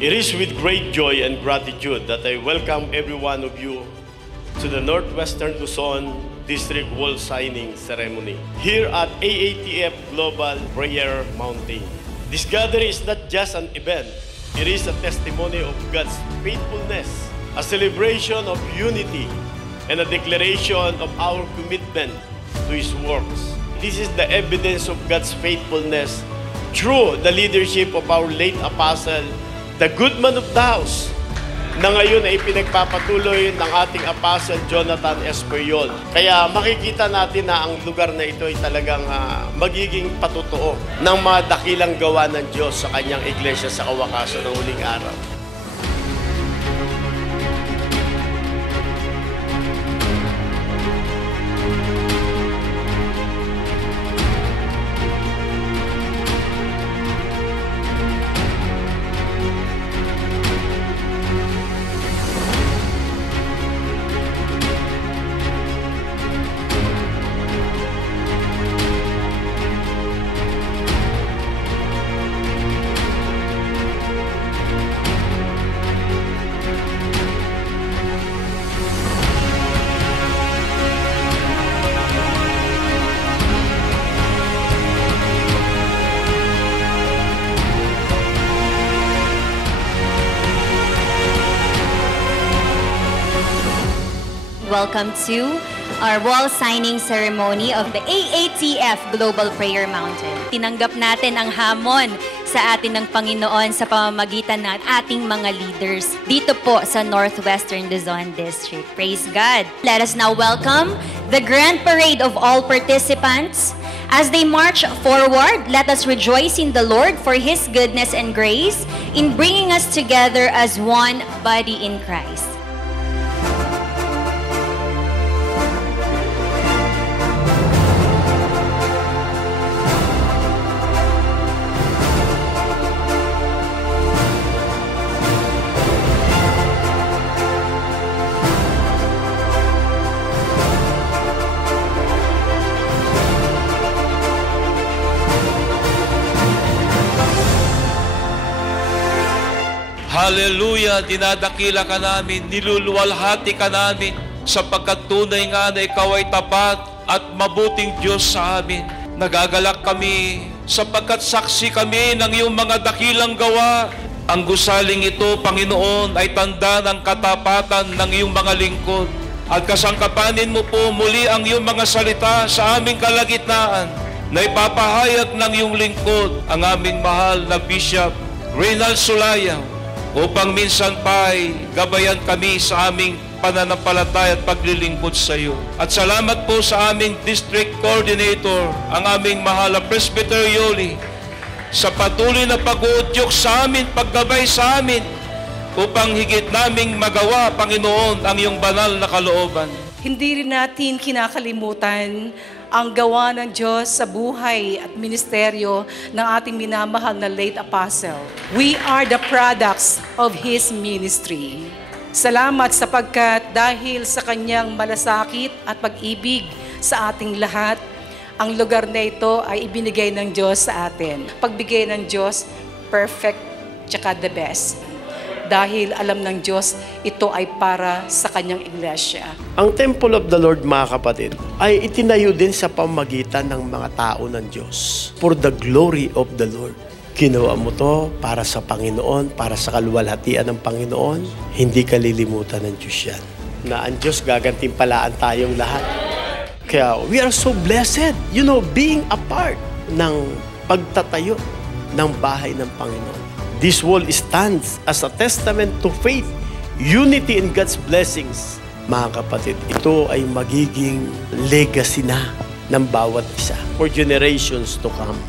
It is with great joy and gratitude that I welcome every one of you to the Northwestern Luzon District Wall Signing Ceremony here at AATF Global Prayer Mountain. This gathering is not just an event, it is a testimony of God's faithfulness, a celebration of unity, and a declaration of our commitment to His works. This is the evidence of God's faithfulness through the leadership of our late apostle, the good man of the house, na ngayon ay pinagpapatuloy ng ating apostle Jonathan Esperiol. Kaya makikita natin na ang lugar na ito ay talagang magiging patutuo ng mga dakilang gawa ng Diyos sa kanyang iglesia sa kawakasan ng huling araw. Welcome to our wall signing ceremony of the AATF Global Prayer Mountain. Tinanggap natin ang hamon sa atin ng Panginoon sa pamamagitan ng ating mga leaders dito po sa Northwestern Luzon District. Praise God! Let us now welcome the grand parade of all participants. As they march forward, let us rejoice in the Lord for His goodness and grace in bringing us together as one body in Christ. Hallelujah! Dinadakila ka namin, niluluwalhati ka namin, sapagkat tunay nga na Ikaw ay tapat at mabuting Diyos sa amin. Nagagalak kami, sapagkat saksi kami ng iyong mga dakilang gawa. Ang gusaling ito, Panginoon, ay tanda ng katapatan ng iyong mga lingkod. At kasangkapanin mo po muli ang iyong mga salita sa aming kalagitnaan, na ipapahayag ng iyong lingkod, ang aming mahal na Bishop Reynald Sulayaw, upang minsan pa'y gabayan kami sa aming pananampalataya at paglilingkod sa iyo. At salamat po sa aming District Coordinator, ang aming mahal na Presbyter Yoli, sa patuloy na pag-uudyok sa amin, paggabay sa amin, upang higit naming magawa, Panginoon, ang iyong banal na kalooban. Hindi rin natin kinakalimutan ang gawa ng Diyos sa buhay at ministeryo ng ating minamahal na late apostle. We are the products of His ministry. Salamat sapagkat dahil sa kanyang malasakit at pag-ibig sa ating lahat, ang lugar na ito ay ibinigay ng Diyos sa atin. Pagbigay ng Diyos, perfect tsaka the best. Dahil alam ng Diyos, ito ay para sa kanyang iglesia. Ang Temple of the Lord, mga kapatid, ay itinayo din sa pamamagitan ng mga tao ng Diyos. For the glory of the Lord. Ginawa mo to para sa Panginoon, para sa kaluwalhatian ng Panginoon. Hindi kalilimutan ng Diyos yan. Na ang Diyos gagantimpalaan tayong lahat. Kaya we are so blessed, being a part ng pagtatayo ng bahay ng Panginoon. This wall stands as a testament to faith, unity, and God's blessings. Mga kapatid, ito ay magiging legacy na ng bawat isa for generations to come.